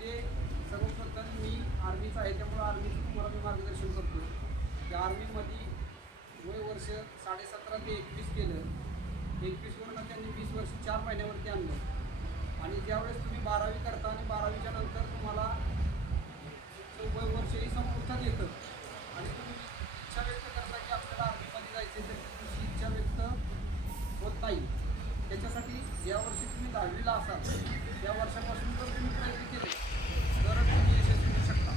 आर्मीमध्ये सर्वप्रथम मी आर्मीचा आहे त्यामुळं आर्मीचं तुम्हाला मी मार्गदर्शन करतो त्या आर्मीमध्ये वय वर्ष साडेसतरा ते एकवीस केलं. एकवीसवरून त्यांनी वीस वर्ष चार महिन्यावरती आणलं. आणि ज्यावेळेस तुम्ही बारावी करता आणि बारावीच्या नंतर तुम्हाला वय वर्ष हे येतं आणि तुम्ही इच्छा व्यक्त करता की आपल्याला आर्मीमध्ये जायचं तर तुमची इच्छा व्यक्त होत नाही. त्याच्यासाठी ज्या वर्षी तुम्ही दहावीला असाल त्या वर्षापासून जर तुम्ही प्रयत्न केले. तरच तुम्ही यशस्वी होऊ शकता.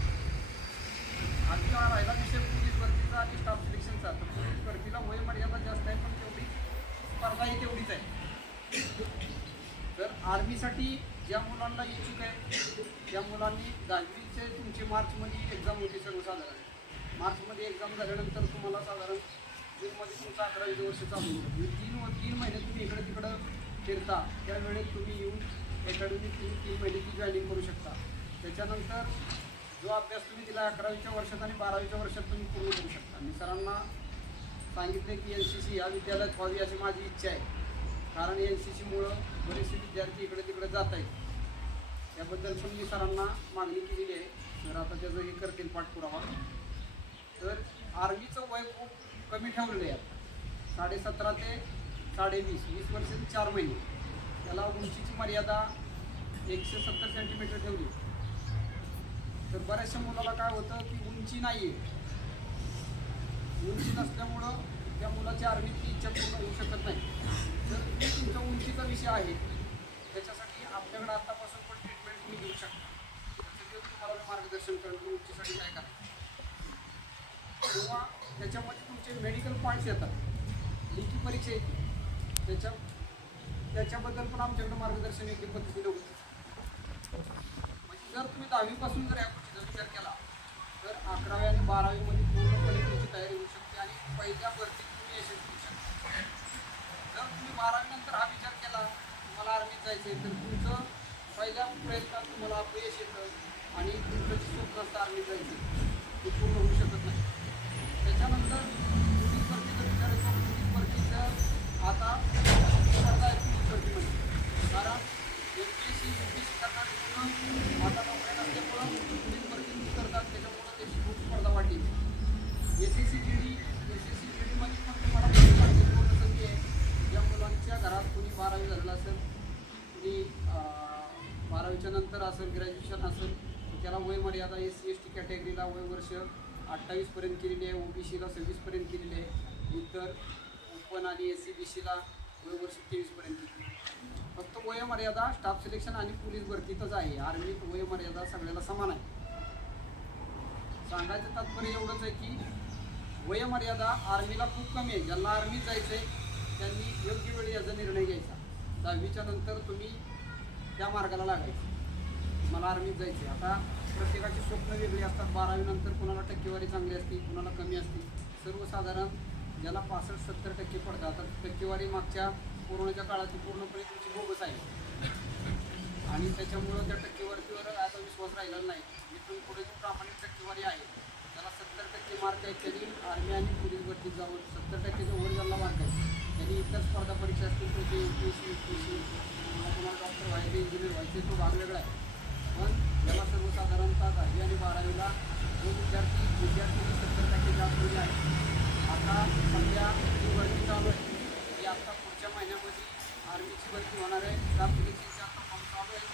आधी हा राहिला विषय पोलीस भरतीचा आणि स्टाफ सिलेक्शनचा तर पोलीस भरतीला वयमर्यादा जास्त आहे पण तेवढी स्पर्धा ही तेवढीच आहे. तर आर्मीसाठी ज्या मुलांना इच्छुक आहे त्या मुलांनी दहावीचे तुमची मार्चमध्ये एक्झाम होती सर्वसाधारण. मार्चमध्ये एक्झाम झाल्यानंतर तुम्हाला साधारण जूनमध्ये तुमचं अकरावीचं वर्ष चालू होतं. म्हणजे तीन व तीन महिने तुम्ही इकडं तिकडं फिरता. त्यावेळेस तुम्ही येऊन अकॅडमीत तुम्ही तीन महिन्याची जॉईनिंग करू शकता. त्याच्यानंतर जो अभ्यास तुम्ही दिला अकरावीच्या वर्षात आणि बारावीच्या वर्षात तुम्ही पूर्ण करू शकता. मी सरांना सांगितले की एन सी सी या विद्यालयात व्हावी अशी माझी इच्छा आहे. कारण एन सी सीमुळं बरेचसे विद्यार्थी इकडे तिकडे जात आहेत त्याबद्दल पण मी सरांना मागणी केलेली आहे. तर आता त्याचं हे करतील पाठपुरावा. तर आर्मीचं वय खूप कमी ठेवलेलं आहे आता. साडेसतरा ते साडेवीस वीस वर्ष चार महिने. त्याला उंचीची मर्यादा एकशे सत्तर सेंटीमीटर ठेवली. तर बऱ्याचशा मुलाला काय होतं की उंची नाही आहे उंची नसल्यामुळं त्या मुलाची आर्मीची इच्छा पूर्ण होऊ शकत नाही. तर तुमचा उंचीचा विषय आहे. त्याच्यासाठी आपल्याकडे आतापासून पण ट्रीटमेंट तुम्ही घेऊ शकता. त्यासाठी तुम्हाला मी मार्गदर्शन करेन. उंचीसाठी काय करा. किंवा त्याच्यामध्ये तुमचे मेडिकल पॉईंट्स येतात. लेखी परीक्षा येते. त्याच्या त्याच्याबद्दल पण आमच्याकडे मार्गदर्शन योग्य पद्धतीने होतं. म्हणजे जर तुम्ही दहावीपासून जर या विचार केला तर अकरावी आणि बारावीमध्ये पूर्णपणे तुमची तयारी होऊ शकते आणि पहिल्या भरतीत तुम्ही यशस्वी होऊ शकता. जर तुम्ही बारावीनंतर हा विचार केला तुम्हाला आर्मीत जायचं आहे तर तुमचं पहिल्या प्रयत्नात तुम्हाला अपयश येतं आणि तुमचं जे स्वप्न असतं आर्मीत जायचं ते पूर्ण होऊ शकत नाही. त्याच्यानंतर पोलीस भरतीचा विचार येतो पोलीस भरतीचं आता स्पर्धा आहे पोलीस भरतीमध्ये कारण M P S C U P S C करणारे पूर्ण आता नोकऱ्या नसल्यामुळं पोलीस भरती करतात त्याच्यामुळं त्याची खूप स्पर्धा वाढली S S C G D S S C G डीमध्ये पण तुम्हाला खूप चांगली पूर्ण संधी आहे ज्या मुलांच्या घरात कोणी बारावी झालेलं असेल कुणी बारावीच्या नंतर असेल ग्रॅज्युएशन असेल त्याला वय मर्यादा एस सी एस टी कॅटेगरीला वय वर्ष अठ्ठावीसपर्यंत केलेली आहे ओ बी सीला सव्वीसपर्यंत केलेली आहे. इतर ओपन आणि एस सी बी सीला वय वर्ष तेवीसपर्यंत केलेली फक्त वयोमर्यादा स्टाफ सिलेक्शन आणि पोलीस भरतीतच आहे. आर्मीत वयोमर्यादा सगळ्याला समान आहे. सांगायचं तात्पर्य एवढंच आहे की वयमर्यादा आर्मीला खूप कमी आहे. ज्यांना आर्मीत जायचं आहे त्यांनी योग्य वेळी याचा निर्णय घ्यायचा. दहावीच्या नंतर तुम्ही त्या मार्गाला लागायचं. मला आर्मीत जायचं आहे आता प्रत्येकाची स्वप्न वेगळी असतात. बारावीनंतर कुणाला टक्केवारी चांगली असते कुणाला कमी असते. सर्वसाधारण ज्याला पासष्ट सत्तर टक्के पडतात तर टक्केवारी मागच्या कोरोनाच्या काळात पूर्णपणे तुमची बोगस आहे. आणि त्याच्यामुळं त्या टक्केवारीवर आता विश्वास राहिलेला नाही. इथून पुढे जी प्रामाणिक टक्केवारी आहे टक्के मार्क आहेत त्यांनी. आर्मी आणि पोलीस भरती जाऊन सत्तर टक्केचा वर ज्यांना मार्क आहे त्यांनी इतर स्पर्धा परीक्षा असतील तर ते U P S C U P S C तुम्हाला डॉक्टर व्हायचे इंजिनियर व्हायचे तो भाग वेगळा आहे. पण याला सर्वसाधारणतः दहावी आणि बारावीला जो विद्यार्थी विद्यार्थी सत्तर टक्के जास्त आहेत. आहे आता सध्या जी भरती चालू आहे ती आता पुढच्या महिन्यामध्ये आर्मीची भरती होणार आहे स्टाफ सिलेक्शनचे आता फॉर्म चालू आहे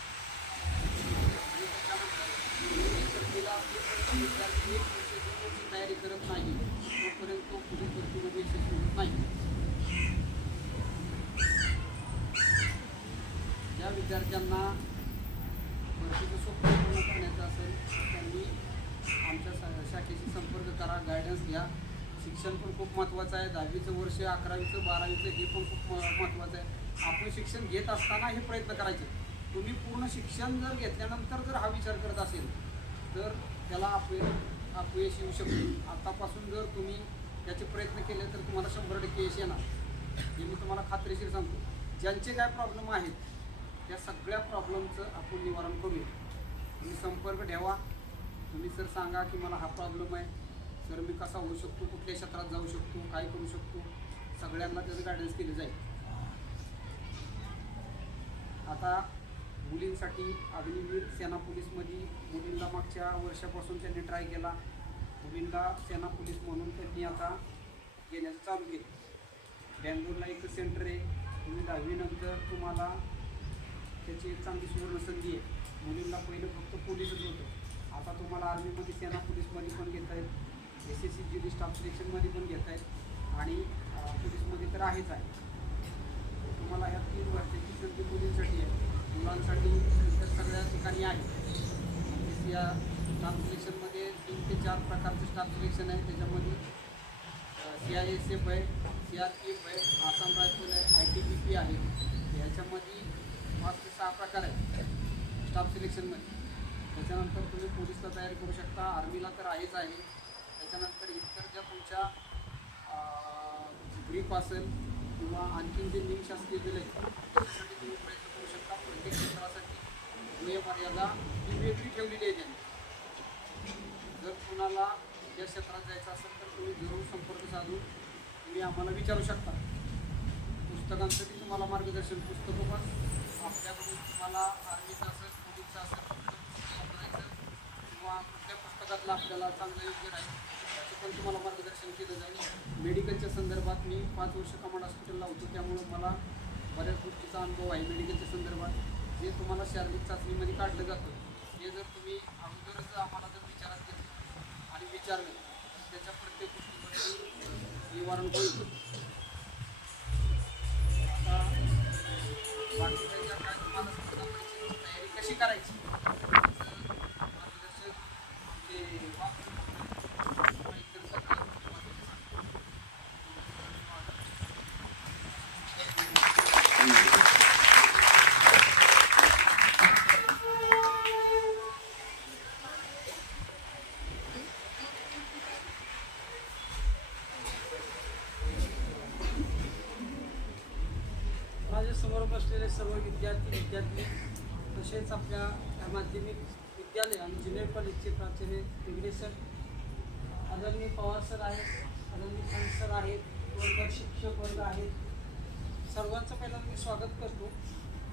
आणि त्याच्यानंतर पोलीस भरतीला जोपर्यंत विद्यार्थी एक वर्ष दोन वर्षी तयारी करत नाही तोपर्यंत तो पोलीस भरतीमध्ये यशस्वी होत नाही ज्या विद्यार्थ्यांना भरतीचं स्वप्न पूर्ण करण्याचं असेल तर त्यांनी आमच्या सा- शाखेशी संपर्क करा गायडन्स घ्या शिक्षण पण खूप महत्त्वाचं आहे दहावीचं वर्ष अकरावीचं बारावीचं हे पण खूप म- महत्त्वाचं आहे. आपण शिक्षण घेत असताना हे प्रयत्न करायचे. तुम्ही पूर्ण शिक्षण जर घेतल्यानंतर जर हा विचार करत असेल तर त्याला अपयश अपयश येऊ शकतो. आतापासून जर तुम्ही त्याचे प्रयत्न केले तर तुम्हाला शंभर टक्के यश येणार. हे मी तुम्हाला खात्रीशीर सांगतो. ज्यांचे काय प्रॉब्लेम आहेत त्या सगळ्या प्रॉब्लेमचं आपण निवारण करूया. तुम्ही संपर्क ठेवा. तुम्ही सर सांगा की मला हा प्रॉब्लेम आहे तर मी कसा होऊ शकतो कुठल्या क्षेत्रात जाऊ शकतो काय करू शकतो सगळ्यांना त्याचं गायडन्स केलं जाईल. आता मुलींसाठी अग्निवीर सेना पोलीसमध्ये मुलींना मागच्या वर्षापासून त्यांनी ट्राय केला. मुलींना सेना पोलीस म्हणून त्यांनी आता येण्याचं चालू केलं. बँगलोरला एक सेंटर आहे. तुम्ही दहावीनंतर तुम्हाला त्याची एक चांगली सुवर्णसंधी आहे. मुलींना पहिलं फक्त पोलीसच होतं. आता तुम्हाला आर्मीमध्ये सेना पोलीसमध्ये पण घेत आहेत S S C G D staff सिलेक्शनमध्ये पण घेत आहेत. आणि पोलीसमध्ये तर आहेच आहे. तुम्हाला ह्या तीन वर्षाची संधी मुलींसाठी आहे. मुलांसाठी इतर सगळ्या ठिकाणी आहे. म्हणजे या स्टाफ सिलेक्शनमध्ये तीन ते चार प्रकारचे स्टाफ सिलेक्शन आहे. त्याच्यामध्ये सी आय एस एफ आहे सी आर पी एफ आहे आसाम रायफल आहे आय टी बी पी आहे. ह्याच्यामध्ये पाच ते सहा प्रकार आहेत स्टाफ सिलेक्शनमध्ये त्याच्यानंतर तुम्ही पोलीसला तयारी करू शकता. आर्मीला तर आहेच आहे. त्याच्यानंतर इतर ज्या तुमच्या ग्रीप असेल किंवा आणखीन जे निमशासकीय दिले त्याच्यासाठी तुम्ही प्रयत्न करू शकता. प्रत्येक क्षेत्रासाठी वय मर्यादा ही वेगळी ठेवलेली आहे त्यांनी. जर कुणाला या क्षेत्रात जायचं असेल तर तुम्ही जरूर संपर्क साधून तुम्ही आम्हाला विचारू शकता. पुस्तकांसाठी तुम्हाला मार्गदर्शन पुस्तकं पण आपल्याकडून तुम्हाला आर्मीचं असेल पोलीसचं असेल पुस्तक किंवा कुठल्या पुस्तकातलं आपल्याला चांगलं योग्य राहील पण तुम्हाला मार्गदर्शन केलं जाईल. मेडिकलच्या संदर्भात मी पाच वर्ष कमांड हॉस्पिटलला होतो. त्यामुळं मला बऱ्याच गोष्टीचा अनुभव आहे मेडिकलच्या संदर्भात. जे तुम्हाला शारीरिक चाचणीमध्ये काढलं जातं हे जर तुम्ही अगोदरच आम्हाला जर विचारात घेतलं आणि विचारलं तर त्याच्या प्रत्येक गोष्टीमध्ये निवारण होईल. आता बाकी काय तुम्हाला स्पर्धा परीक्षेची तयारी कशी करायची याचं मार्गदर्शन ते वापरून किंवा इतर सगळ्या गोष्टी सांगतो. माझ्यासमोर बसलेले सर्व विद्यार्थी विद्यार्थी तसेच आपल्या माध्यमिक विद्यालय आणि ज्युनियर कॉलेजचे प्राचार्य वेगळे सर. आदरणीय पवार सर आहेत आदरणीय खान सर आहेत वर्ग शिक्षक वर्ग आहेत. सर्वांचं पहिला मी स्वागत करतो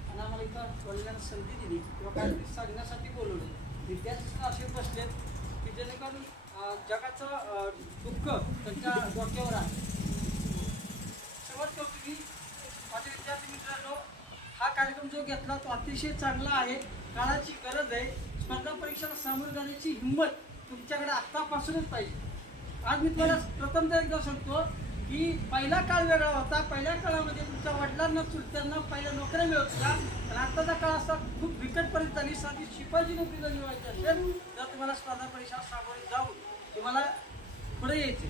आणि आम्हाला इथं बोलण्याला संधी दिली. किंवा काहीतरी सांगण्यासाठी बोलवले. विद्यार्थी असे बसलेत की जेणेकरून जगाचं दुःख त्यांच्या डोक्यावर आहे. सर्वात करतो की माझे विद्यार्थी मित्रांनो कार्यक्रम जो घेतला तो अतिशय चांगला आहे. काळाची गरज आहे. स्पर्धा परीक्षेला सामोरे जाण्याची हिंमत तुमच्याकडे आत्तापासूनच पाहिजे. आज मी तुम्हाला प्रथम तर एकदा सांगतो की पहिला काळ वेगळा होता. पहिल्या काळामध्ये तुमच्या वडिलांना चुलत्यांना पहिल्या नोकऱ्या मिळत होत्या. आणि आत्ताचा काळ असा खूप बिकट परिस्थिती झाली. साधी शिपाजी नोकरी जर मिळवायची असेल तर तुम्हाला स्पर्धा परीक्षा सामोरे जाऊन तुम्हाला पुढे यायचे.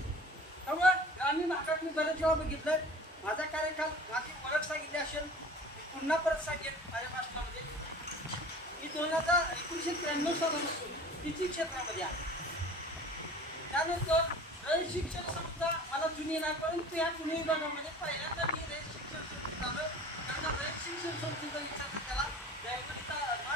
त्यामुळे ग्रामीण भागात मी बऱ्याच वेळा बघितलं माझा कार्यकाल माझी ओळख सांगितली असेल पुन्हा परत सांगेन माझ्या भाषणामध्ये मी दोन हजार एकोणीसशे त्र्याण्णव सालापासून तिची क्षेत्रामध्ये आहे. त्यानंतर रयत शिक्षण संस्था मला जुनी नाही परंतु या पुणे विभागामध्ये पहिल्यांदा मी रयत शिक्षण संस्थेत आलो त्यांना रयत शिक्षण संस्थेचा विचार केला दैवडी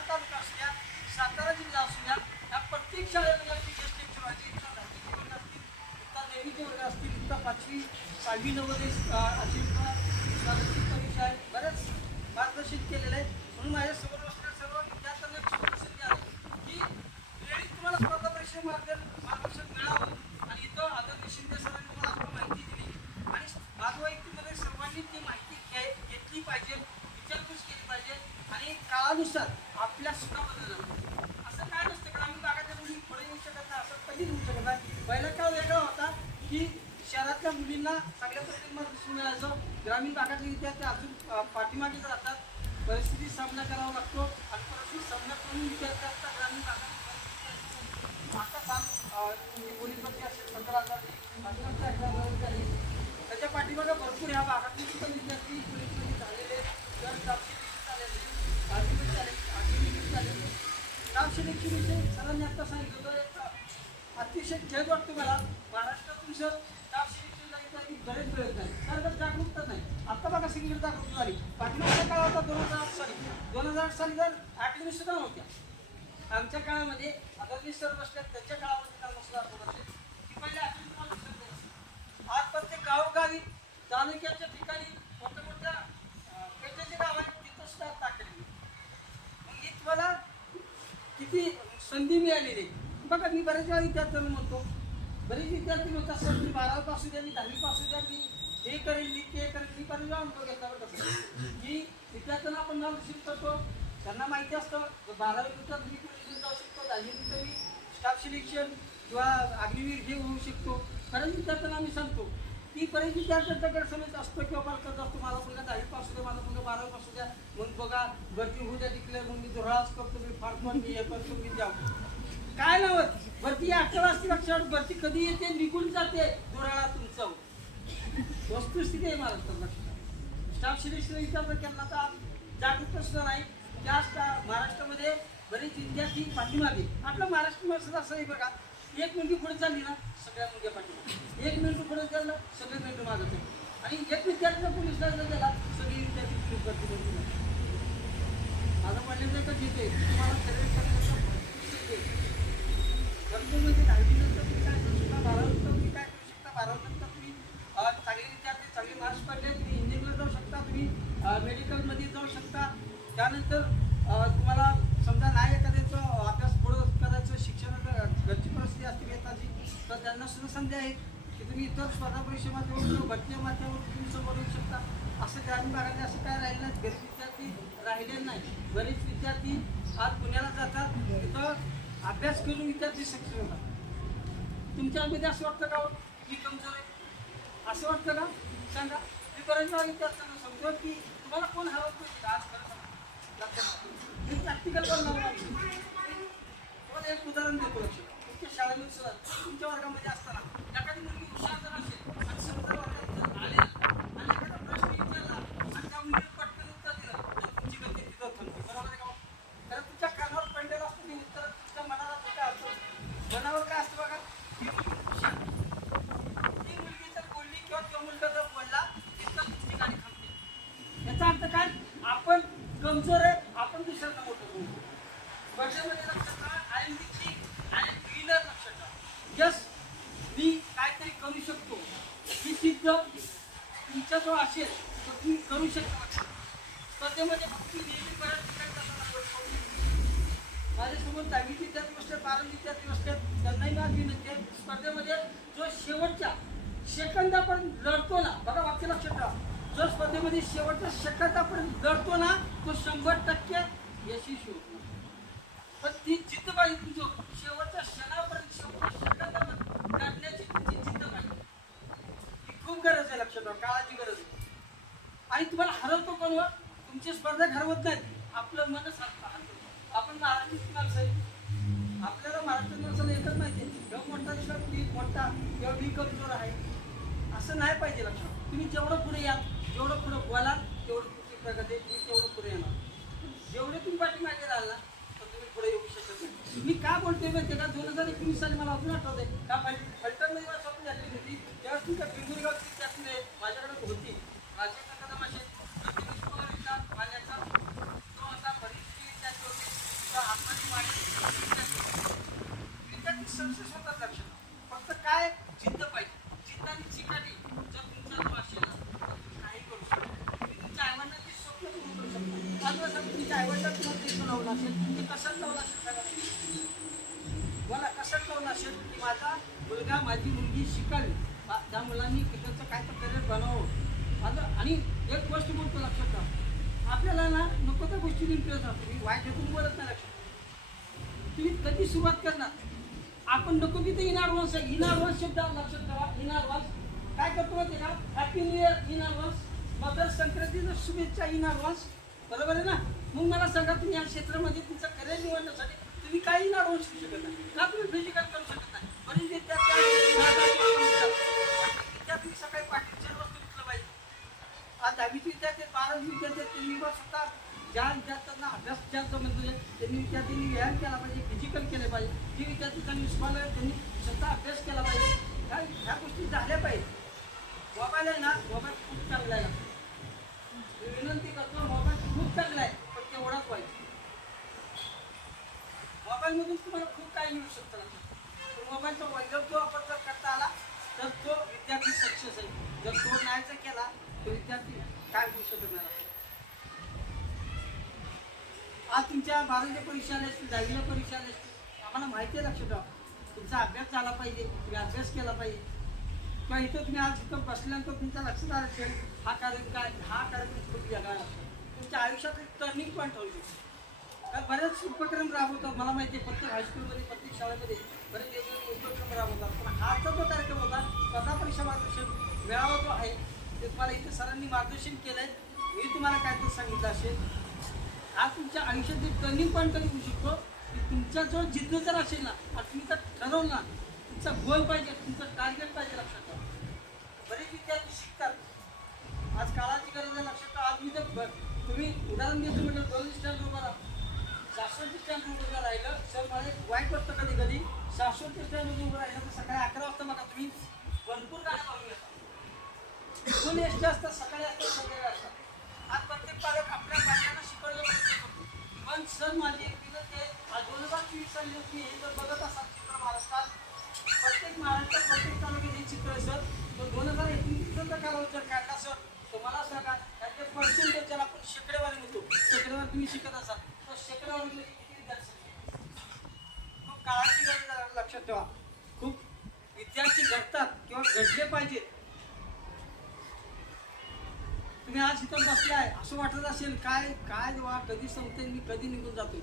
तालुका असू द्या सातारा जिल्हा असू द्या या प्रत्येक शाळेमध्ये आमची गेस्ट लेक्चर इच्छा इथं दहावीचे वर्ग असतील इतका देवीचे वर्ग असतील इथं पाचवी सहावी नवोदय अं, अशी परीक्षा आहे. बऱ्याच मार्गदर्शित केलेलं आहे. म्हणून माझ्यासमोर सर्व विद्यार्थ्यांना विश्वासित आहे की वेळी तुम्हाला स्पर्धा परीक्षा मार्ग मार्गदर्शन मिळावं. आणि इथं आदरणीय शिंदे सरांनी तुम्हाला आपण माहिती दिली. आणि माझं सर्वांनी ती माहिती घ्याय घेतली पाहिजे विचारपूस केली पाहिजे. आणि काळानुसार आपल्या सुद्धा बदल असं काय नसतं ग्रामीण भागातल्या मुली पुढे येऊ शकत नाही असं कधीच होऊ शकत नाही. पहिला काळ वेगळा होता की शहरातल्या मुलींना चांगल्या प्रत्येक दिसून मिळायचं. ग्रामीण भागातले विद्यार्थी अजून पाठीमागे पाठीमागेच राहतात परिस्थिती सामना करावा लागतो आणि परिस्थिती सामना करून विचार करता ग्रामीण भागात आता काम पोलीस असेल सतरा हजार अकरा अठरा हजार रुपये आले. त्याच्या पाठीमागं भरपूर ह्या भागातले पण विद्यार्थी पोलीसमध्ये झालेले तर स्टाफ सिलेक्शन झालेले आर्मीमध्ये झालेले आर्मीमध्ये झालेले सरांनी आता सांगितलं होतं अतिशय खेद वाटतो मला महाराष्ट्रातून सर तरीच मिळत नाही. तर जागरूकता नाही. आत्ता बघा सिंगल जागरूकता झाली. पाठीमागच्या काळ होता दोन हजार आठ दोन हजार आठ साली तर ॲडमिनिस्ट्रेटर होत्या आमच्या काळामध्ये आता सर बसल्या त्यांच्या काळामध्ये त्यांना सुद्धा असते आज प्रत्येक गावोगावी तालुक्याच्या ठिकाणी मोठ्या मोठ्या पेटाचे गाव आहेत तिथं सुद्धा टाकलेली ही तुम्हाला किती संधी मिळालेली बघा मी बऱ्याच वेळा विद्यार्थ्यांना म्हणतो. बरेच विद्यार्थी लोक असतात मी बारावी पासू द्या मी दहावी पासू द्या मी हे करेन मी ते करेन मी बरेच वेळा अनुभव घेतला बरं कसं की विद्यार्थ्यांना आपण नाव शिकतो त्यांना माहिती असतं जर बारावी मी पोलीस जाऊ शकतो दहावीनंतर मी स्टाफ सिलेक्शन किंवा अग्निवीर हे होऊ शकतो. कारण विद्यार्थ्यांना आम्ही सांगतो की बरेच विद्यार्थ्यांचा गडसमज असतो किंवा पालकांचा असतो मला मुलगा दहावी पासू द्या माझा मुलगा बारावी पासू द्या मग बघा गर्दी होऊ द्या तिकडे मग मी धुराळाच करतो मी फाडतो मी हे करतो मी जाऊ. काय नव्हत भरती अकरा वाजता लक्षात भरती कधी येते निघून जाते? दुराळा तुमचा. वस्तुस्थिती आहे महाराष्ट्रात लक्षात. स्टाफ सिलेक्शन विचारलं त्यांना तर जागरूक सुद्धा नाही. त्या महाराष्ट्रामध्ये बरेच विद्यार्थी पाठीमागे. आपलं महाराष्ट्र माणसाचं असं आहे बघा. एक मुलगी पुढे चालली ना सगळ्या मुलग्या पाठीमागे. एक मिनिट पुढे चाललं सगळे मिनिट मागत आहे आणि एक विद्यार्थी पोलीस लाईनला गेला सगळी विद्यार्थी पोलीस भरती बनली माझं म्हणणं एकच येते तुम्हाला सर्वे करण्याचा भरपूर संधी आहे. भरपूरमध्ये दहावी नंतर तुम्ही काय करू शकता? बारावी तुम्ही काय करू शकता? बारावी तुम्ही अं, चांगले विद्यार्थी चांगले मार्क्स पडले तुम्ही इंजिनिअरिंगला जाऊ शकता तुम्ही मेडिकलमध्ये जाऊ शकता. त्यानंतर तुम्हाला समजा नाही एखाद्याचं अभ्यास पुढं करायचं शिक्षणाला घरची परिस्थिती असते वेताची तर त्यांना सुद्धा संधी आहे की तुम्ही इतर स्पर्धा परीक्षे माध्यमातून भरती माध्यमातून तुम्ही समोर येऊ शकता. असं ग्रामीण भागाने असं काय राहिलं नाही. गरीब विद्यार्थी राहिले नाही. बरेच विद्यार्थी आज पुण्याला जातात तिथं अभ्यास करून विद्यार्थी सक्सेस होतात तुमच्यामध्ये असं वाटतं का हो? मी कमजोर आहे असं वाटतं का? सांगा. मी बऱ्याच वेळा विद्यार्थ्यांना समजवत की तुम्हाला कोण हरवत नाही आज खरं मी प्रॅक्टिकल करणार तुम्हाला एक उदाहरण देतो लक्ष तुमच्या शाळेमध्ये सुद्धा तुमच्या वर्गामध्ये असताना एखादी मुलगी हुशार जर असेल आणि समजा वर्गात आले आणि एखादा प्रश्न विचारला आणि त्या मुलीने पटकन उत्तर दिलं तर तुमची गती तिथं थांबते बरोबर आहे का हो? कारण तुमच्या कानावर पडलेलं असतं ते उत्तर तुमच्या मनाला कुठे असतं मनावर काय असतं बघा ही मुलगी हुशार. ती मुलगी जर बोलली किंवा तो मुलगा जर बोलला तिथं तुमची गाडी थांबते याचा अर्थ काय आपण कमजोर आहे आपण दुसऱ्यांना मोठं करू. वर्षामध्ये लक्षात ठेवा आय एम ची आय एम विनर लक्षात ठेवा. यस मी काहीतरी करू शकतो. ही सिद्ध तुमचा जो असेल तो तुम्ही करू शकता स्पर्धेमध्ये फक्त नेहमी बऱ्याच माझ्यासमोर दहावी विद्यार्थी असतात बारा विद्यार्थी असतात त्यांनाही माझी विनंती आहे स्पर्धेमध्ये जो शेवटच्या सेकंदापर्यंत लढतो ना बघा वाक्य लक्षात ठेवा. जो स्पर्धेमध्ये शेवटच्या सेकंदापर्यंत लढतो ना तो शंभर टक्के यशस्वी होतो. पण ती जिद्द पाहिजे तुझं शेवटच्या क्षणापर्यंत शेवटच्या सेकंदापर्यंत लढण्याची तुमची जिद्द पाहिजे. ही खूप गरज आहे लक्षात ठेवा काळाची गरज आहे. आणि तुम्हाला हरवतो कोण हो? तुमची स्पर्धा हरवत नाहीत आपलं मन हरतं आपण महाराष्ट्रीय माणसं आहे आपल्याला महाराष्ट्र माणसाला एकच माहिती आहे. मोठा दिसला मोठा किंवा मी कमजोर आहे. असं नाही पाहिजे लक्षात तुम्ही जेवढं पुढे या जेवढं पुढं बोलाल तेवढं तुमची प्रगती तुम्ही तेवढं पुढे येणार. जेवढे तुम्ही पाठीमागे राहाल ना तर तुम्ही पुढे येऊ शकत नाही. मी का बोलतोय माहिती का? दोन हजार एकवीस साली मला अजून आठवते का फलटणमध्ये मला स्वप्न झालेली होती त्यावेळेस तुमच्या पिंगुरगावची त्यातले माझ्याकडे होती राजेंद्र कदम असे ज्योतिष पवार यांचा पाण्याचा तो आता बरीचशी विद्यार्थी होते तर आत्माची वाणी विद्यार्थी सक्सेस होतात लक्षात फक्त काय जिद्द पाहिजे जिद्द आणि चिकाटी जर तुमच्या जो असेल ना तर तुम्ही काही करू शकता तुम्ही तुमच्या आईवडिलांची स्वप्न पूर्ण करू शकता आज जर समजा तुमच्या आईवडिलांना तुम्हाला ते लावलं असेल ते कसं लावलं असेल सांगा तुम्ही? मला कसं कळून असेल की माझा मुलगा माझी मुलगी शिकावी आ- त्या मुलांनी त्याचं काय तर करिअर बनावं आता आणि एक गोष्ट बोलतो लक्षात ठेवा आपल्याला ना नको त्या गोष्टी इंटरेस्ट असतो मी वाईट हेतून बोलत नाही लक्षात तुम्ही कधी सुरुवात करणार आपण नको तिथे इन ॲडव्हान्स आहे इन ॲडव्हान्स शब्द लक्षात ठेवा इन ॲडव्हान्स काय करतो माहिती का happy new year in advance मकर संक्रांतीच्या शुभेच्छा इन ॲडव्हान्स बरोबर आहे ना मग मला सांगा तुम्ही या क्षेत्रामध्ये तुमचं करिअर निवडण्यासाठी तुम्ही काही इन ॲडव्हान्स शिकू शकत नाही का तुम्ही फिजिकल करू शकत नाही बरेच विद्यार्थी विद्यार्थी सकाळी पाठीच्या वस्तू घेतलं पाहिजे आज दहावीचे विद्यार्थी आहेत, बारावी विद्यार्थी आहेत, त्यांनी बा स्वतः ज्या विद्यार्थ्यांना अभ्यास जास्त म्हणजे त्यांनी विद्यार्थ्यांनी व्यायाम केला पाहिजे फिजिकल केले पाहिजे. जी विद्यार्थी त्यांनी स्कॉलर त्यांनी स्वतः अभ्यास केला पाहिजे. ह्या ह्या गोष्टी झाल्या पाहिजे. मोबाईल आहे ना मोबाईल खूप चांगला आहे. विनंती करतो मोबाईल खूप चांगला आहे पण तेवढाच पाहिजे मोबाईलमधून तुम्हाला खूप काही मिळू शकतं मोबाईलचा वैगव जो वापर जर करता आला तर तो विद्यार्थी सक्सेस आहे. जर तो न्यायचा केला तर विद्यार्थी काय होऊ शकत नाही? आज तुमच्या बारावीच्या परीक्षा आल्या असतील दहावीला परीक्षा आल्या असतील. आम्हाला माहिती आहे लक्षात ठेवा. तुमचा अभ्यास झाला पाहिजे तुम्ही अभ्यास केला पाहिजे. किंवा इथं तुम्ही आज इथं बसल्यानंतर तुमच्या लक्षात आलं असेल हा कार्यक्रम काय हा कार्यक्रम खूप वेगळा असतो. तुमच्या आयुष्यात एक टर्निंग पॉईंट होऊ शकतो बरेच उपक्रम राबवतात मला माहिती आहे प्रत्येक हायस्कूलमध्ये प्रत्येक शाळेमध्ये बरेच वेगवेगळे उपक्रम राबवतात. पण हाचा जो कार्यक्रम होता स्वतः परीक्षा मार्गदर्शन मिळावा जो आहे ते तुम्हाला इथे सरांनी मार्गदर्शन केलं आहे मी तुम्हाला काय तर सांगितलं असेल. हा तुमच्या आयुष्यात एक टर्निंग पॉईंट कधी होऊ शकतो. की तुमचा जो जिद्द जर असेल ना आणि तुम्ही जर ठरवलं. ना तुमचा गोल पाहिजे तुमचं टार्गेट पाहिजे लक्षात ठेवा. बरेच विद्यार्थी शिकतात. आज काळाची गरज आहे लक्षात ठेवा. आज मी जर तुम्ही उदाहरण देतो म्हटलं दोन स्टँड उभा शाश्वत स्टँड उभं राहिलं सर मला एक वाईट वाटतं कधी कधी. शाश्वत स्टँड उभं राहिलं तर सकाळी अकरा वाजता बघा तुम्ही भरपूर काय मारून येतात दोन एस टी असतात सकाळी असतात संध्याकाळी असतात. आज प्रत्येक पालक आपल्या बायकांना शिकवलं पाहिजे पण सर माझी एक विनंती आहे आज दोन हजार चोवीस साली जर तुम्ही हे जर बघत असाल चित्र महाराष्ट्रात. प्रत्येक महाराष्ट्रात प्रत्येक तालुक्यात हे चित्र सर. तो दोन हजार एकोणीसचा जर कालावधी जर काढला सर. तर मला सांगा त्याचे पर्सेंटेज ज्याला आपण शेकडेवारी म्हणतो शेकडेवारी तुम्ही शिकत असाल तर शेकडेवारी किती विद्यार्थी शिकतात? काळाची गरज लक्षात ठेवा. खूप विद्यार्थी घडतात किंवा घडले पाहिजेत तुम्ही आज इथं बसलाय. असं वाटत असेल काय काय व्हा कधी संपते मी कधी निघून जातो.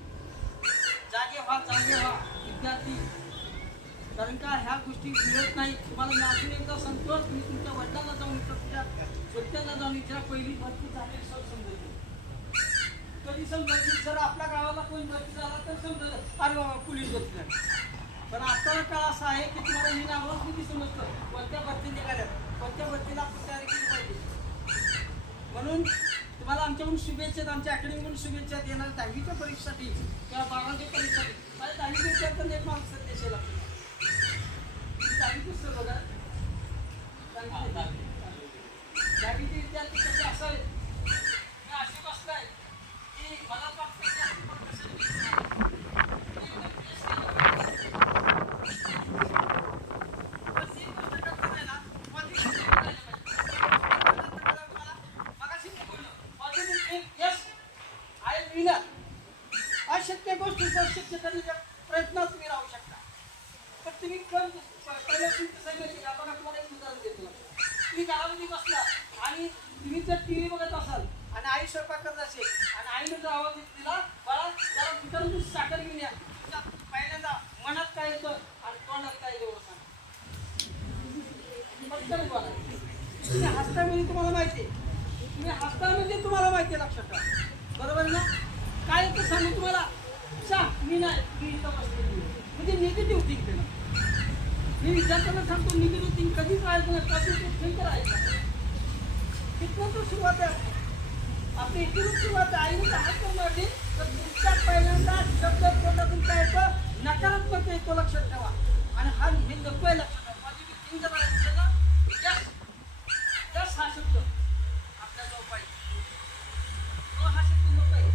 जागे व्हा जागे व्हा विद्यार्थी. कारण का ह्या गोष्टी मिळत नाही तुम्हाला मी अजून एकदा सांगतो तुम्ही तुमच्या वडिलांना जाऊन तुमच्या चुलत्यांना जाऊन विचारा पहिली भरती झाली सर समजेल कधी समजायची सर आपल्या गावाला कोण भरती झाला तर समज अरे बाबा पोलीस भरती झाली? पण आत्ताचा काळ असा आहे की तुम्हाला मी नावाच किती समजतं? कोणत्या भरती निघाल्या कोणत्या भरतीला आपण तयारी केली पाहिजे? म्हणून तुम्हाला आमच्याकडून शुभेच्छा आमच्या अकॅडमीकडून शुभेच्छा. येणार दहावीच्या परीक्षेसाठी किंवा बारावीच्या परीक्षेसाठी माझ्या दहावी विद्यार्थ्यांना एक मार्क्स लागतो दहावी पुस्तक बघा. दहावीचे विद्यार्थी कसे असावे मी असे बसलाय की मला फक्त विद्यार्थी फक्त सर्टिफिकेट पण ती गोष्ट करता नाही ना, qualification करायला पाहिजे. मगाशी मी बोललो, positive think, yes, I अशक्य गोष्टीचा शक्य करण्याच्या प्रयत्नात तुम्ही राहू शकता. तर तुम्ही कम पहिल्या तुमचं तुम्हाला एक उदाहरण देतो. तुम्ही घरामध्ये बसला आणि तुम्ही जर टी व्ही बघत असाल आणि आई स्वयंपाक करत असेल आणि आईने जर आवाज दिला बाळा जरा साखर घेऊन या. पहिल्यांदा मनात काय येतं आणि तोंडात काय येतं सांगा. पटकन बोला तुम्ही हसता म्हणजे तुम्हाला माहिती आहे. तुम्ही हसता म्हणजे तुम्हाला माहिती आहे लक्षात ठेवा. बरोबर ना? काय येतं सांगू तुम्हाला? चा मी नाही मी इथं बसले म्हणजे निगेटिव्ह थिंकिंग मी विद्यार्थ्यांना सांगतो निगेटिव्ह थिंक कधीच राहायचं नाही पॉझिटिव्ह थिंक करायचं तिथनं तर सुरुवात आहे? आपली इथून सुरुवात आहे. आईने हात करणार तर तुमच्या पहिल्यांदा शब्द पोटातून काय येतं नकारात्मक येतो लक्षात ठेवा आणि हा हे नको आहे लक्षात ठेवा पॉझिटिव्ह थिंक जर आहे ना यस यस हा शब्द आपल्या जवळ पाहिजे तो हा शब्द नको आहे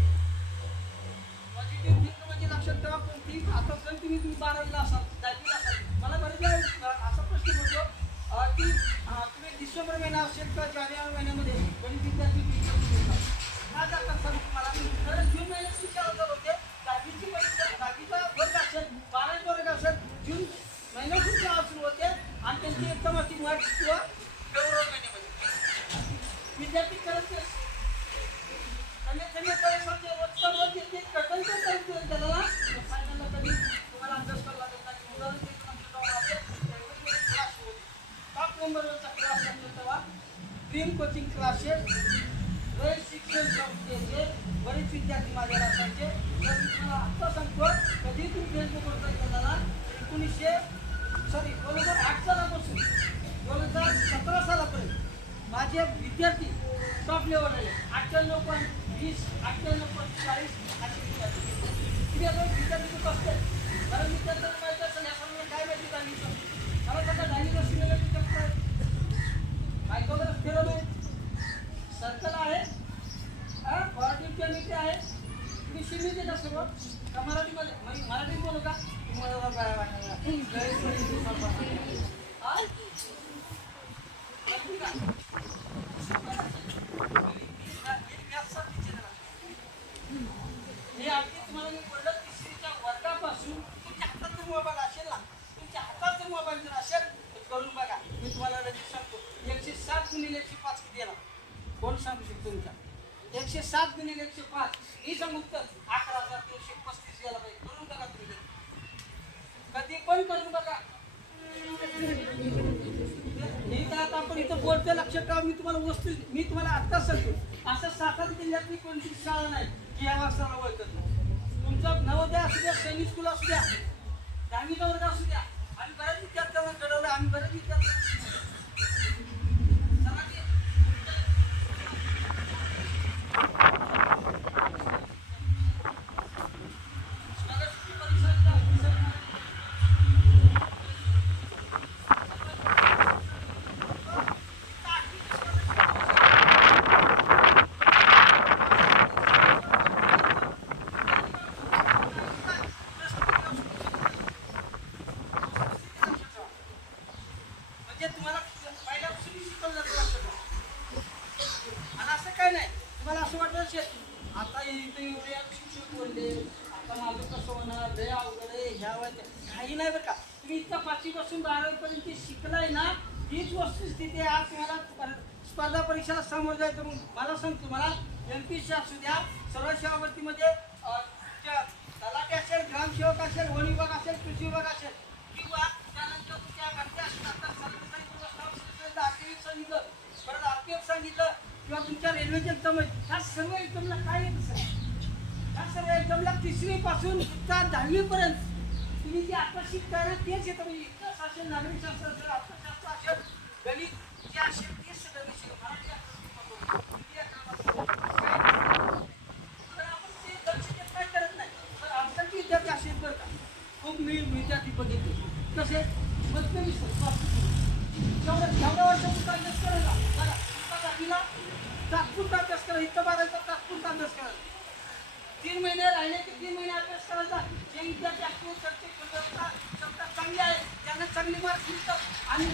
पॉझिटिव्ह थिंक म्हणजे लक्षात ठेवा कोणती आता जर तुम्ही तुम्ही बारावीला असाल दहावीला असाल मला बरेच वेळा असा प्रश्न पडतो अं, की अं, तुम्ही डिसेंबर महिना असेल किंवा जानेवारी महिन्यामध्ये गणित विद्यार्थी परीक्षा देतात. का जातात सर तुम्हाला कारण जून महिन्यात शिक्षा होत होते दहावीची परीक्षा दहावीचा वर्ग असेल बारावी वर्ग असेल जून महिन्यातून शाळा सुरू होते आणि त्यांची एकदम अशी मार्च किंवा फेब्रुवारी महिन्यामध्ये विद्यार्थी करत नाही. कमीत कमी पैशाचे रोजचा रोज येते कटलचं टाईप त्याला ना फायनलला कधी तुम्हाला अभ्यास करावा लागत नाही उदाहरण देतो आमच्या गावामध्ये त्यावेळी क्लास होते टॉप नंबरवरचा क्लास लागतो तेव्हा तीन कोचिंग क्लासेस बरेच शिक्षण संस्थेचे बरेच विद्यार्थी माझ्याला असायचे तर मी तुम्हाला आत्ता सांगतो कधी तुम्ही फेसबुकवर जर झाला एकोणीसशे सॉरी दोन हजार आठ सालापासून दोन हजार सतरा सालापर्यंत माझे विद्यार्थी टॉप लेवल आले अठ्ठ्याण्णव पॉईंट वीस अठ्ठ्याण्णव पॉईंट चाळीस असे विद्यार्थी आता विद्यार्थी खूप असतात. कारण विद्यार्थ्यांना माहिती असेल या सर्वांना काय माहिती दहावीचं मला त्याचा दहावीला सिलेबस मायक्रोग्राफ फिरवलं आहे सर्कल आहे. पॉझिटिव्हच्या नीचे आहे. तुम्ही शिमीचे का सर्व का मराठीमध्ये म्हणजे मराठीत बोलू का? तुम्हाला हे? अगदी तुम्हाला बोललं एकशे सात गुणिले एकशे पाच. ही सांगू तर अकरा हजार दोनशे पस्तीस गेला पाहिजे करून बघा तुम्ही कधी पण करून बघा हे तर आता आपण इथं बोर्डच्या लक्षात ठेवा मी तुम्हाला वस्तू मी तुम्हाला आत्ताच सांगतो. असं सातारा जिल्ह्यातली कोणती शाळा नाही की या वाजताला ओळखत नाही. तुमचं नवोदय असू द्या सैनिक स्कूल असू द्या दहावीचा वर्ग असू द्या आम्ही बऱ्याच विद्यार्थ्यांना घडवलं आम्ही बऱ्याच विद्यार्थ्यांना चला की. स्कॉलरशिपची परीक्षा द्या. म्हणजे तुम्हाला पहिल्यापासून शिकवलं जातं लक्षात ठेवा. आणि असं काय नाही तुम्हाला असं वाटलं असेल आता इथे एवढे शिक्षक बोलले आता माझं कसं होणार लय अवघड आहे ह्या वयात काही नाही बरं का तुम्ही इतका पाचवीपासून बारावीपर्यंत जे शिकलाय ना हीच वस्तुस्थिती आहे आज तुम्हाला पर- स्पर्धा परीक्षेला समोर जायचं मग मला सांगतो मला एम पी सी असू द्या सर्व सेवाभरतीमध्ये अं, तुमच्या तलाठी असेल ग्रामसेवक असेल वन विभाग असेल कृषी विभाग असेल किंवा त्यानंतर तुमच्या भरती असतील आता सर्व सांगितलं आरटीएफ सांगितलं परत आरपीएफ सांगितलं किंवा तुमच्या रेल्वेचे एक्झाम ह्या सर्व एक्झामला काय येत असेल ह्या सर्व एक्झामला तिसरीपासून पासून दहावीपर्यंत तुम्ही जे आता शिकताय तेच येतं म्हणजे इतिहास असेल नागरिक शास्त्र असेल अर्थशास्त्र असेल गणित जे असेल तेच सगळं विषय. मराठी असेल, असेल, बरं का खूप मी विद्यार्थी बघितले कसे मध्यमी जेवढं जेवढ्या वर्षापूर्वी अभ्यास करायला बाकीला तात्पुरता अभ्यास करा इथं बघायचा तात्पुरता अभ्यास करायचा तीन महिने राहिले की तीन महिने अभ्यास करायचा. जे विद्यार्थी ऍक्टिव्ह करते क्षमता क्षमता चांगली आहे त्यांना चांगली मार्क मिळतात. आणि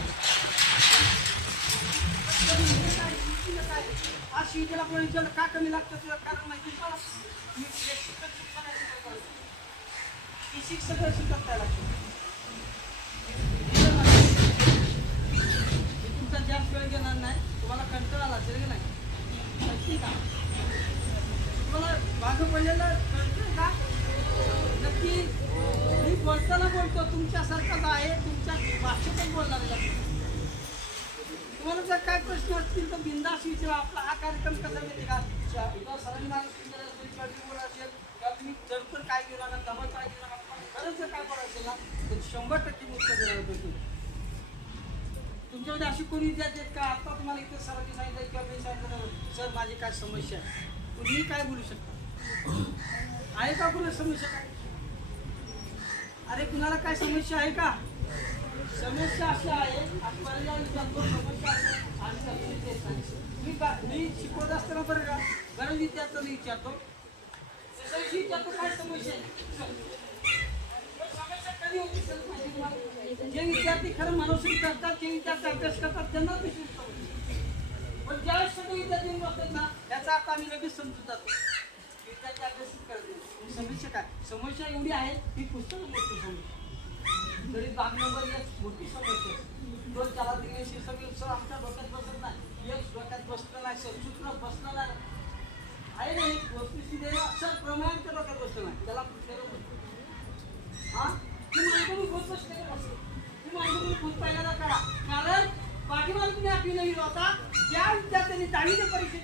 आज शिवतीला कोणी विचारलं का कमी लागतं तुला? कारण माहिती मला मी शिक्षक शिकताना शिकत होतो. शिक्षक शिकत काय जास्त वेळ घेणार नाही. तुम्हाला कंटाळा आला असेल की नाही? नक्की का तुम्हाला माझं पडलेलं कळतंय का? नक्की मी बोलताना बोलतो तुमच्यासारखाच आहे. तुमच्या भाषेतच बोलणार आहे. तुम्हाला जर काय प्रश्न असतील तर बिंदास विचारा. आपला हा कार्यक्रम कसा मिळते का? सरांनी असेल तुम्ही जर काय घेणार ना दबा काय घेणार खरंच जर काय करायचं ना तर शंभर टक्के मुक्त देणार होतो तुमच्यामध्ये अशी कोणी विद्यार्थी आहेत का? आत्ता तुम्हाला इथे सरांनी सांगितलं किंवा मी सांगितलं सर माझी काय समस्या आहे? तुम्ही काय बोलू शकता? आहे का कुणा समस्या काय? अरे कुणाला काय समस्या आहे का? समस्या अशी आहे आपल्याला विचारतो समस्या मी का मी शिकवत असताना बरं का? बऱ्याच विद्यार्थ्यांना विचारतो. विचारतो काय समस्या आहे? समस्या कधी होती सर माझी तुम्हाला? जे विद्यार्थी खरं मनोसून करतात जे विद्यार्थी अभ्यास करतात त्यांना ते पण ज्यावेळेस सगळे विद्यार्थी येऊन बसतात ना त्याचा अर्थ आम्ही लगेच समजून जातो. विद्यार्थी अभ्यास करत नाही. आणि समस्या काय? समस्या एवढी आहे की पुस्तक मोठी समस्या तरी बाग नंबर एक मोठी समस्या दोन त्याला दिले सगळे सर आमच्या डोक्यात बसत नाही. एक डोक्यात बसलं नाही सर सूत्र बसलं नाही. आहे नाही वस्तुस्थिती आहे ना, अक्षर डोक्यात बसलं नाही. त्याला हां? पहिल्यांदा करा. कारण पाठीमागे तुम्ही आपली नवीन होता. ज्या विद्यार्थ्यांनी दहावीची परीक्षा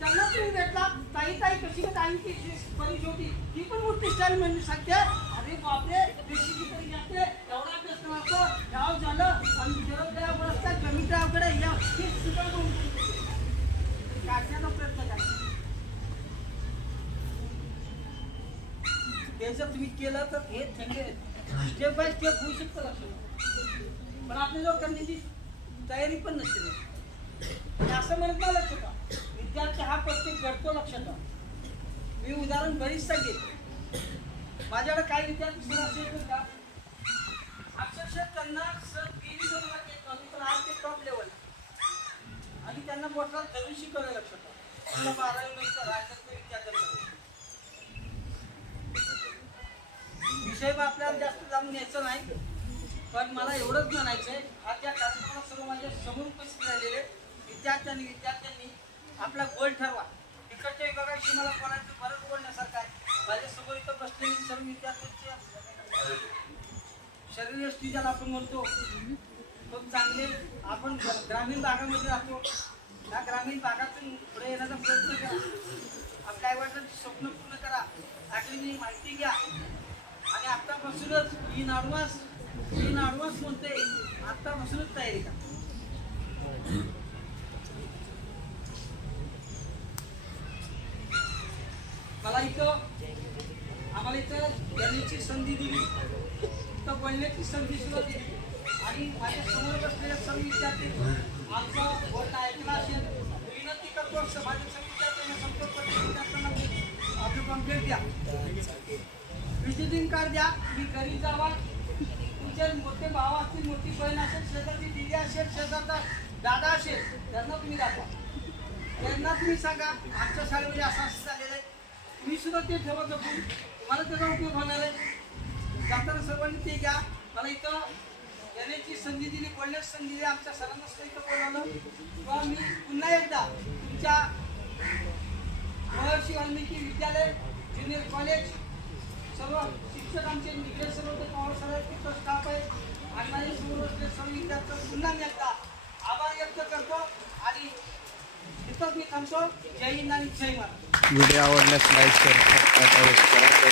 त्यांना तुम्ही भेटला. ताई ताई कशी दहावीची परीक्षा होती ती पण मोठी स्टाईल म्हणजे अरे बापरे बेसिकची परीक्षा असते एवढा अभ्यास करायचो गाव झालं. आणि जरब द्या बसतात जमीन द्यावकडे या हे सुद्धा काढण्याचा प्रयत्न करा. हे जर तुम्ही केलं तर हे थंड स्टेप बाय स्टेप होऊ शकतं लक्षात. पण आपल्याला करण्याची तयारी पण नसते असं म्हणत नाही लक्षात विद्यार्थी हा प्रत्येक घडतो लक्षात मी उदाहरण बरीच सांगेन माझ्याकडे काही विद्यार्थी असेल का. अक्षरशः त्यांना सर गेली दोन येत पण आज ते टॉप लेवल आणि त्यांना मोठा धरून शिकवलं लक्षात बारावी नंतर राजाचं विद्यार्थ्यांना विषय बा आपल्याला जास्त जाणून घ्यायचं नाही पण मला एवढंच म्हणायचं आहे आज या कार्यक्रमात सर्व माझ्यासमोर उपस्थित झालेले विद्यार्थ्यांनी विद्यार्थ्यांनी आपला गोल ठरवा. इकडच्या विभागाशी मला कोणाचं बरंच बोलण्यासारखं आहे? माझ्यासमोर इथं बसलेली सर्व विद्यार्थ्यांचे शरीरयष्टी ज्याला आपण म्हणतो. खूप चांगले आपण ग्रामीण भागामध्ये राहतो. त्या ग्रामीण भागातून पुढे येण्याचा प्रयत्न करा. आपल्या आईवडिलांची स्वप्न पूर्ण करा. आठवणी माहिती घ्या. आणि आत्तापासूनच ही नाडवास ही नाडवास म्हणते. आत्तापासूनच तयारी करा. मला इथं आम्हाला इथं येण्याची संधी दिली. इथं बोलण्याची संधी सुद्धा दिली. आणि माझ्यासमोर बसलेल्या सर्व विद्यार्थी आमचं बोलणं ऐकला असेल विनंती करतो माझ्या सर्व विद्यार्थ्यांना संपर्क विद्यार्थ्यांना आपलं कंप्लेंट द्या. विजिटिंग कार्ड द्या मी घरी जावा. तुमचे मोठे भाव असतील मोठी बहीण असेल शेजारची दिदी असेल शेजारचा दादा असेल त्यांना तुम्ही दाखवा. त्यांना तुम्ही सांगा आमच्या शाळेमध्ये असं असं झालेलं आहे. मी सुद्धा ते ठेवत होतो. मला त्याचा उपयोग होणार आहे. जाताना सर्वांनी ते घ्या. मला इथं येण्याची संधी दिली बोलण्याची संधी दिली. आमच्या सरांना सुद्धा इथं बोलावलं. किंवा मी पुन्हा एकदा तुमच्या महर्षी वाल्मिकी विद्यालय ज्युनियर कॉलेज सर्व शिक्षक आमचे निघले सर्व ते पवार सर आहेत तिथं स्टाफ आहे अण्णाजी माझे समोर सर्व विद्यार्थी पुन्हा मी एकदा आभार व्यक्त करतो आणि इथंच मी थांबतो. जय हिंद आणि जय महाराज व्हिडिओ आवडल्यास लाईक शेअर करा.